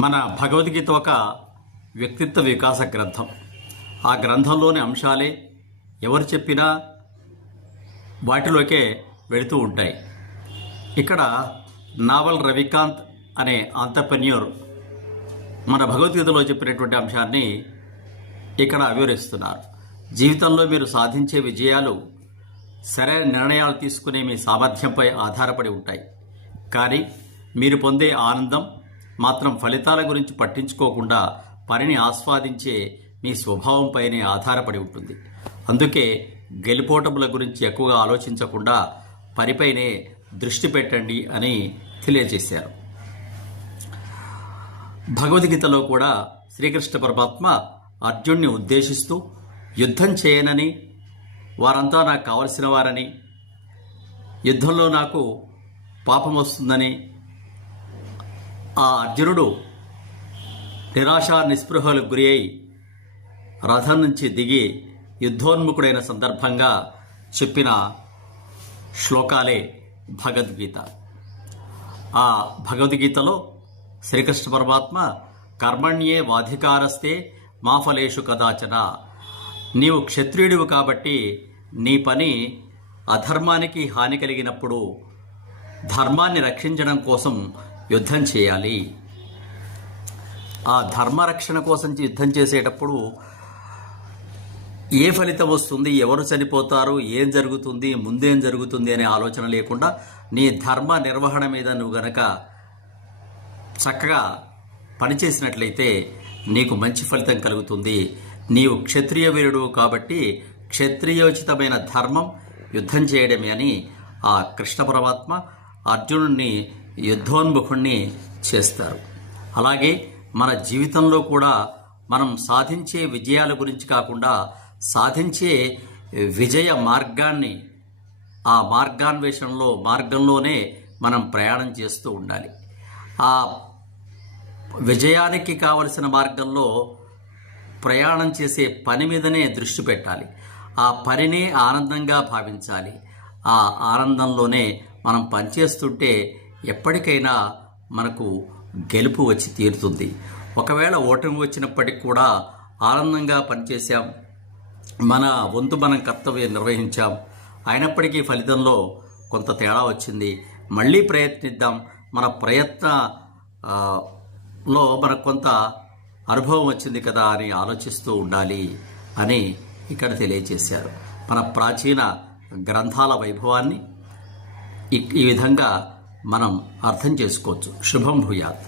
మన భగవద్గీత ఒక వ్యక్తిత్వ వికాస గ్రంథం. ఆ గ్రంథంలోని అంశాలే ఎవరు చెప్పినా వాటిలోకే వెళుతూ ఉంటాయి. ఇక్కడ నావల్ రవికాంత్ అనే ఆంటర్‌ప్రెన్యూర్ మన భగవద్గీతలో చెప్పినటువంటి అంశాన్ని ఇక్కడ వివరిస్తున్నారు. జీవితంలో మీరు సాధించే విజయాలు సరైన నిర్ణయాలు తీసుకునే మీ సామర్థ్యంపై ఆధారపడి ఉంటాయి. కానీ మీరు పొందే ఆనందం మాత్రం ఫలితాల గురించి పట్టించుకోకుండా పనిని ఆస్వాదించే మీ స్వభావంపైనే ఆధారపడి ఉంటుంది. అందుకే గెలుపోటముల గురించి ఎక్కువగా ఆలోచించకుండా పనిపైనే దృష్టి పెట్టండి అని తెలియజేశారు. భగవద్గీతలో కూడా శ్రీకృష్ణ పరమాత్మ అర్జున్ని ఉద్దేశిస్తూ యుద్ధం చేయనని, వారంతా నాకు కావలసిన వారని, యుద్ధంలో నాకు పాపం వస్తుందని, ఆ అర్జునుడు నిరాశ నిస్పృహలకు గురి అయి రథం నుంచి దిగి యుద్ధోన్ముఖుడైన సందర్భంగా చెప్పిన శ్లోకాలే భగవద్గీత. ఆ భగవద్గీతలో శ్రీకృష్ణ పరమాత్మ కర్మణ్యే వాధికారస్తే మా ఫలేషు కదాచన, నీవు క్షత్రియుడివి కాబట్టి నీ పని అధర్మానికి హాని కలిగినప్పుడు ధర్మాన్ని రక్షించడం కోసం యుద్ధం చేయాలి. ఆ ధర్మరక్షణ కోసం యుద్ధం చేసేటప్పుడు ఏ ఫలితం వస్తుంది, ఎవరు చనిపోతారు, ఏం జరుగుతుంది, ముందేం జరుగుతుంది అనే ఆలోచన లేకుండా నీ ధర్మ నిర్వహణ మీద నువ్వు గనక చక్కగా పనిచేసినట్లయితే నీకు మంచి ఫలితం కలుగుతుంది. నీవు క్షత్రియ వీరుడు కాబట్టి క్షత్రియోచితమైన ధర్మం యుద్ధం చేయడమే అని ఆ కృష్ణ పరమాత్మ అర్జునుడిని యుద్ధోన్ముఖుణ్ణి చేస్తారు. అలాగే మన జీవితంలో కూడా మనం సాధించే విజయాల గురించి కాకుండా సాధించే విజయ మార్గాన్ని, ఆ మార్గంలోనే మనం ప్రయాణం చేస్తూ ఉండాలి. ఆ విజయానికి కావలసిన మార్గంలో ప్రయాణం చేసే పని మీదనే దృష్టి పెట్టాలి. ఆ పనినే ఆనందంగా భావించాలి. ఆ ఆనందంలోనే మనం పనిచేస్తుంటే ఎప్పటికైనా మనకు గెలుపు వచ్చి తీరుతుంది. ఒకవేళ ఓటమి వచ్చినప్పటికి కూడా ఆనందంగా పనిచేసాం, మన వంతు మనం కర్తవ్యం నిర్వహించాం, అయినప్పటికీ ఫలితంలో కొంత తేడా వచ్చింది, మళ్ళీ ప్రయత్నిద్దాం, మన ప్రయత్నంలో మనకు కొంత అనుభవం వచ్చింది కదా అని ఆలోచిస్తూ ఉండాలి అని ఇక్కడ తెలియజేశారు. మన ప్రాచీన గ్రంథాల వైభవాన్ని ఈ విధంగా మనం అర్థం చేసుకోవచ్చు. శుభం భూయాత్.